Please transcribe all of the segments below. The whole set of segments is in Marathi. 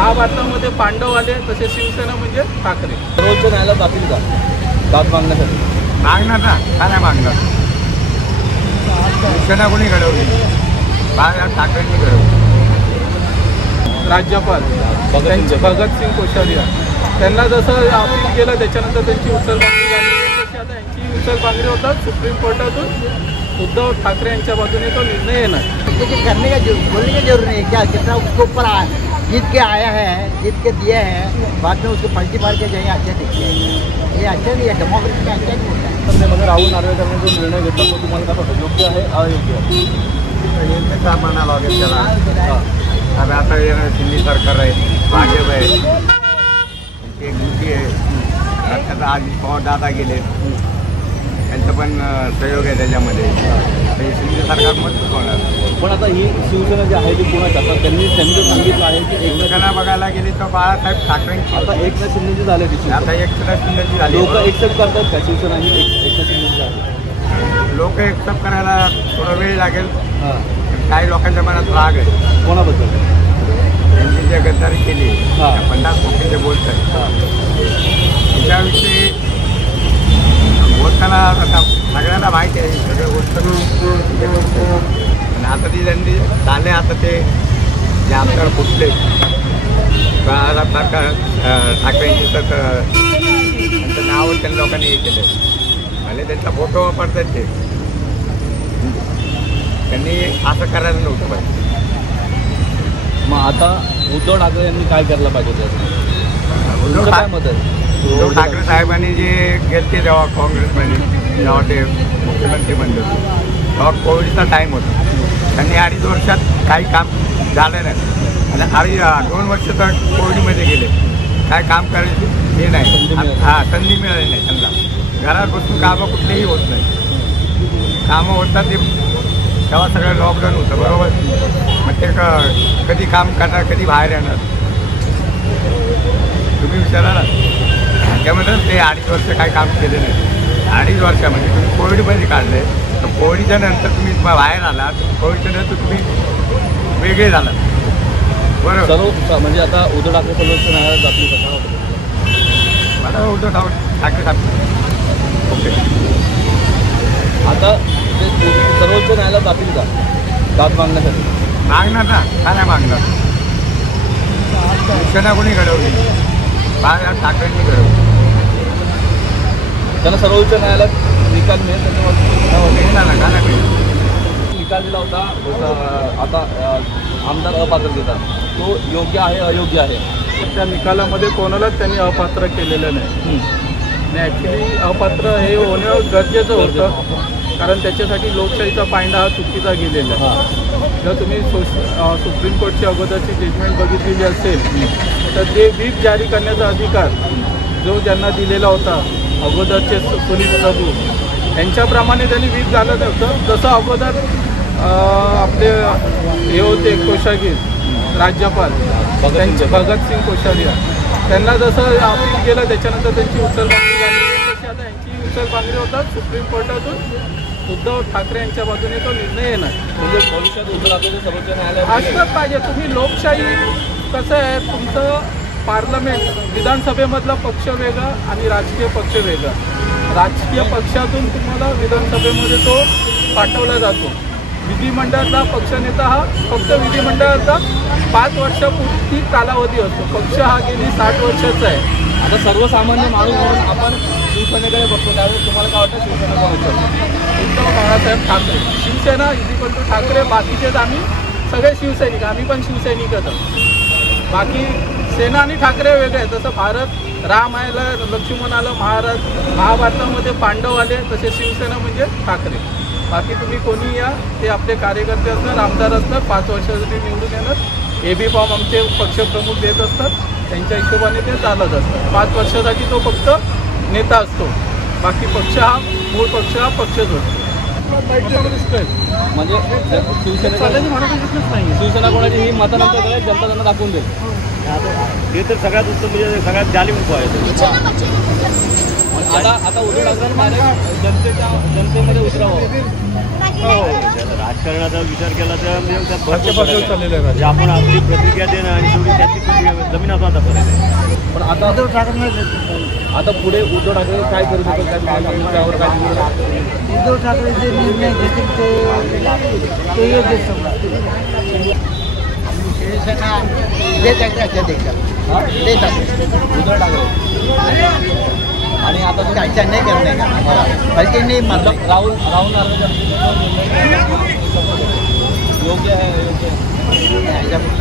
महाभारतामध्ये पांडव आले तसे शिवसेना म्हणजे ठाकरे. सर्वोच्च न्यायालयात जातील का दाद मागण्यासाठी? मागणार ना, का नाही मागणार? शिवसेना कोणी घडवली? ठाकरेंनी घडवली. राज्यपाल भगतसिंग कोश्यारी त्यांना जसं अपील केलं त्याच्यानंतर त्यांची उचलबांगडी झाली तशी आता यांची उचलबांगडी होतात सुप्रीम कोर्टातून उद्धव ठाकरे यांच्या बाजूने तो निर्णय येणार. करने का बोलने की जरूरत नहीं क्या, कितना उसके ऊपर जीत के आया है, जीत के दिए हैं, बाद में उसको पलटी मार के जाएंगे अच्छा देखिए, ये अच्छा नहीं है, डेमोक्रेसी में अच्छा नहीं होता है. संसदेमध्ये राहुल नार्वेकरांनी जो निर्णय घेतला तो तुम्हाला काय वाटतं, योग्य आहे अयोग्य आहे? का म्हणावं लागेल त्याला? आता येणार दिल्ली सरकार आहे, भाजप आहे, एक युती आहे, त्याचा आज पवार दादा गेले, त्यांचं पण सहयोग आहे त्याच्यामध्ये. शिंदे सरकार मजबूत होणार. पण आता ही शिवसेना जी आहे ती कोणाची? आता त्यांनी सांगितलं आहे की शिवसेना बघायला गेली तर बाळासाहेब ठाकरेंची. आता एकनाथ शिंदेची झाली तिची. आता एकनाथ शिंदेची झाली. लोक एक्सेप्ट करतात का शिवसेना ही एकनाथ शिंदेची आहे? लोक एक्सेप्ट करायला थोडा वेळ लागेल. हां, काही लोकांच्या मनात राग आहे. कोणाबद्दल? त्यांनी जे गद्दारी केली, 50 कोटीचे बोलत आहे त्याच्याविषयी बोलताना आता सगळ्यांना माहिती आहे सगळ्या गोष्ट. आणि आता ती त्यांनी झाले, आता ते जे आमच्याकडे फुटले ठाकरेंची तर त्यांचं नाव त्यांनी लोकांनी हे केलं आणि त्यांचा फोटो वापरतात. ते त्यांनी असं करायला नव्हतं पाहिजे. मग आता उद्धव ठाकरे यांनी काय करायला पाहिजे त्याचं? उद्धव काय मत आहे? उद्धव ठाकरे साहेबांनी जे घेतले तेव्हा काँग्रेसमध्ये जेव्हा ते मुख्यमंत्री बनले तेव्हा कोविडचा टाईम होता. त्यांनी 2.5 वर्षात काही काम झालं नाही आणि 2 वर्ष तर कोविडमध्ये गेले. काय काम करायचे हे नाही. संधी मिळाली नाही त्यांना. घरात बसून कामं कुठलेही होत नाही. कामं होतात ते तेव्हा सगळं लॉकडाऊन होतं, बरोबर. मग ते कधी काम करणार, कधी बाहेर येणार तुम्ही विचारा ना. त्यामध्ये ते 2.5 वर्ष काही काम केले नाही. 2.5 वर्षामध्ये तुम्ही कोविडमध्ये काढले, तर कोविडच्या नंतर तुम्ही बाहेर आलात, कोविडच्या नंतर तुम्ही वेगळे झालात, बरोबर. सर्व म्हणजे आता उद्धव ठाकरे सर्वोच्च न्यायालयात जातील का? मला उद्धव ठाकरे साहेब ओके. आता ते सर्वोच्च न्यायालयात जातील का दाद मागण्यासाठी? मागणार ना, का नाही मागणार? शिवसेना कोणी घडवली? ठाकरेंनी घडवली. त्यांना सर्वोच्च न्यायालयात निकाल मिळेल का नाही? निकाल दिला होता आता आमदार अपात्र देतात, तो योग्य आहे अयोग्य आहे? त्या निकालामध्ये कोणालाच त्यांनी अपात्र केलेलं नाही. ॲक्च्युली अपात्र हे होणं गरजेचं होतं, कारण त्याच्यासाठी लोकशाहीचा पायंडा हा चुकीचा गेलेला आहे. जर तुम्ही सुप्रीम कोर्टची अगोदरची जजमेंट बघितलेली असेल तर ते व्हीप जारी करण्याचा अधिकार जो ज्यांना दिलेला होता अगोदरचे सुनील प्रभू यांच्याप्रमाणे त्यांनी व्हीप झालं नव्हतं. जसं अगोदर आपले हे होते कोश्यारी राज्यपाल भगतसिंग कोश्यारी त्यांना जसं अपील केलं त्याच्यानंतर त्यांची उचलबांगडी झाली तशी आता यांची उचलबांगडी होतात सुप्रीम कोर्टातून उद्धव ठाकरे यांच्या बाजूने तो निर्णय येणार. म्हणजे भविष्यात उद्धव ठाकरे सर्वोच्च न्यायालयात असलंच पाहिजे. तुम्ही लोकशाही कसं आहे, तुमचं पार्लमेंट विधानसभेमधला पक्ष वेगळा आणि राजकीय पक्ष वेगळा. राजकीय पक्षातून तुम्हाला विधानसभेमध्ये तो पाठवला जातो. विधिमंडळातला पक्षनेता हा फक्त विधिमंडळाचा 5 वर्षापूर्ती कालावधी असतो. पक्ष हा गेली 60 वर्षाचा आहे. आता सर्वसामान्य माणूस म्हणून आपण शिवसेनेकडे बघतो, त्यावेळेस तुम्हाला काय वाटतं शिवसेना कोणाचं? उद्धव बाळासाहेब ठाकरे. Shiv Sena equal to Thackeray. बाकीचेच आम्ही सगळे शिवसैनिक, आम्ही पण शिवसैनिकच आहोत. बाकी सेना आणि ठाकरे वेगळे आहेत. जसं भारत राम आला, लक्ष्मण आलं, महाभारतामध्ये पांडव आले तसे शिवसेना म्हणजे ठाकरे. बाकी तुम्ही कोणी या, ते आपले कार्यकर्ते असणार, आमदार असणार, 5 वर्षासाठी निवडून येणार. AB फॉर्म आमचे पक्षप्रमुख देत असतात, त्यांच्या हिशोबाने ते चालत असतात. 5 वर्षासाठी तो फक्त नेता असतो. बाकी पक्ष हा मूळ पक्ष हा पक्षच होतो. म्हणजे शिवसेना कोणाची ही मतानंतर कळेल, जनता त्यांना दाखवून देईल. हे तर सगळ्यात उत्तम म्हणजे सगळ्यात जालिम उपाय आहे. आता उद्धव ठाकरे जनतेमध्ये उतरावं. राजकारणाचा विचार केला तर म्हणजे आपण आपली प्रतिक्रिया देणं आणि शेवटी त्याची प्रतिक्रिया आता उद्धव ठाकरे आता पुढे उद्धव ठाकरे काय करू शकतात काय तुम्हाला सांगू? त्यावर काय तुम्ही- उद्धव ठाकरे जे निर्णय घेतील ते योग्य समजतील. शिवसेना देत आहे अच्छा देखकर हा? देत आहे उद्धव ठाकरे आणि आता तुम्ही अच्छा नहीं करने का बल्कि नहीं मतलब मतलब राहुल गांधी योग्य है योग्य है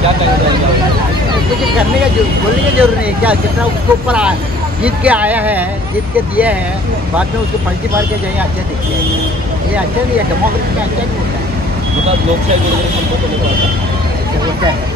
क्या कहेंगे? कुछ करने का बोलने की जरूरत नहीं है क्या जितना उसके ऊपर जीत के आया है जीत के दिया है बाद में उसको पलटी मार के जाएंगे अच्छा दिखते हैं ये अच्छा नहीं है डेमोक्रेसी में अच्छा नहीं होता है मतलब लोकशाही वगैरे संपत होता होता है